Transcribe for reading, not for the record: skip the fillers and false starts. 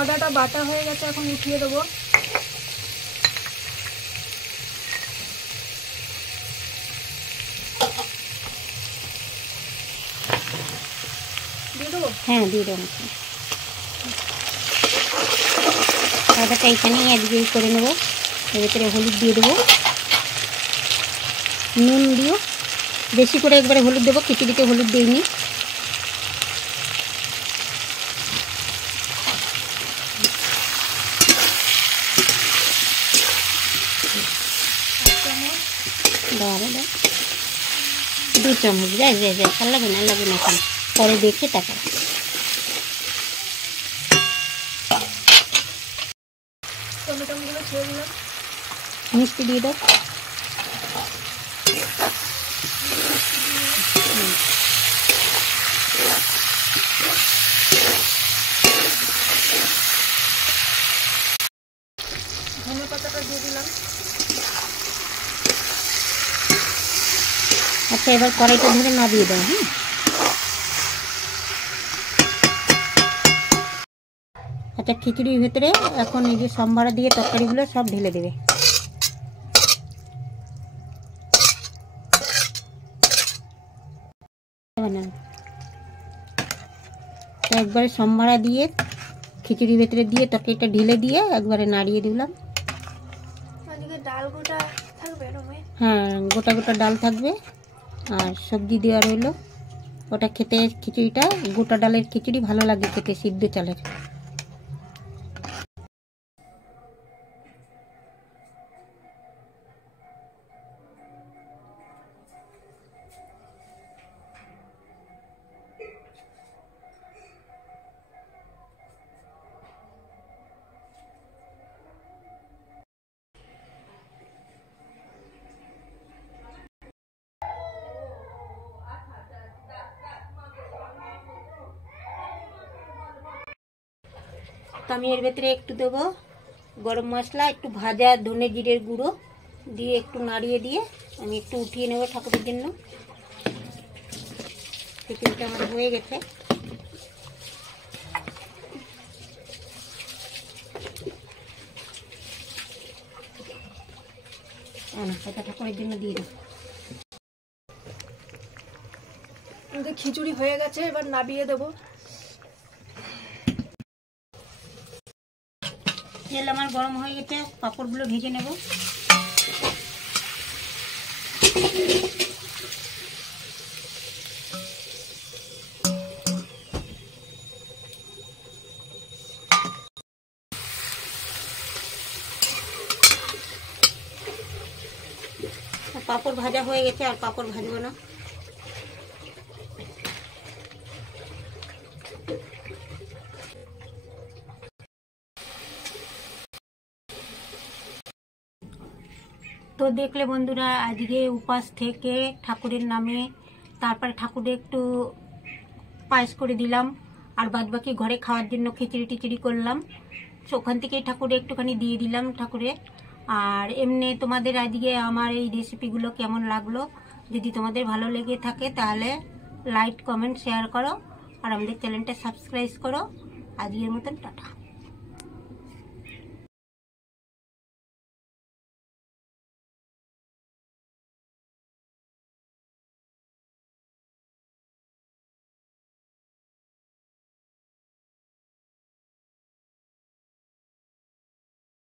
আদাটা বাটা হয়ে গেছে, এখন উঠিয়ে দেবো। দিয়ে দেবো? হ্যাঁ দিয়ে দেবো। আদাটা এখানেই আজকে করে নেবো। এর ভেতরে হলুদ দিয়ে দেবো, নুন দিও বেশি করে, একবারে হলুদ দেবো, খিচুড়িতে হলুদ দিইনি। দু চামচ যাই যাই যাই, আর লাগে না এখন, পরে দেখে তারপর। টমেটোগুলো ছেড়ে দিলাম। মিষ্টি দিয়ে দাও। ধনে পাতাটা দিয়ে দিলাম। আচ্ছা এবার কড়াইটা ধরে নামিয়ে দাও। হ্যাঁ আচ্ছা, খিচুড়ির ভেতরে এখন এই যে সম্বারা দিয়ে তরকারিগুলো সব ঢেলে দেবে। একবারে সম্বারা দিয়ে খিচুড়ির ভেতরে দিয়ে তরকারিটা ঢেলে দিয়ে একবারে নাড়িয়ে দিলাম। আজকে ডাল গোটা থাকবে? হ্যাঁ গোটা গোটা ডাল থাকবে আর সবজি দেওয়া রইলো। ওটা খেতে, খিচুড়িটা গোটা ডালের খিচুড়ি ভালো লাগে খেতে, সিদ্ধ চালের। তো আমি এর ভেতরে একটু দেবো গরম মশলা, একটু ভাজা ধনে জিরের গুঁড়ো দিয়ে একটু নাড়িয়ে দিয়ে আমি একটু উঠিয়ে নেব ঠাকুরের জন্য। খিচুড়িটা আমার হয়ে গেছে। এটা ঠাকুরের জন্য দিয়ে দেবো। খিচুড়ি হয়ে গেছে, এবার নামিয়ে দেবো। তেল আমার গরম হয়ে গেছে, পাঁপড়গুলো ভেজে নেব। পাঁপড় ভাজা হয়ে গেছে, আর পাঁপড় ভাজবো না। তো দেখলে বন্ধুরা, আজকে উপাস থেকে ঠাকুরের নামে, তারপরে ঠাকুরে একটু পায়েস করে দিলাম, আর বাদ বাকি ঘরে খাওয়ার জন্য খিচুড়ি টিচুড়ি করলাম। ওখান থেকেই ঠাকুরে একটুখানি দিয়ে দিলাম ঠাকুরে। আর এমনি তোমাদের আজকে আমার এই রেসিপিগুলো কেমন লাগলো, যদি তোমাদের ভালো লেগে থাকে তাহলে লাইক কমেন্ট শেয়ার করো, আর আমাদের চ্যানেলটা সাবস্ক্রাইব করো। আজকের মতন টাটা।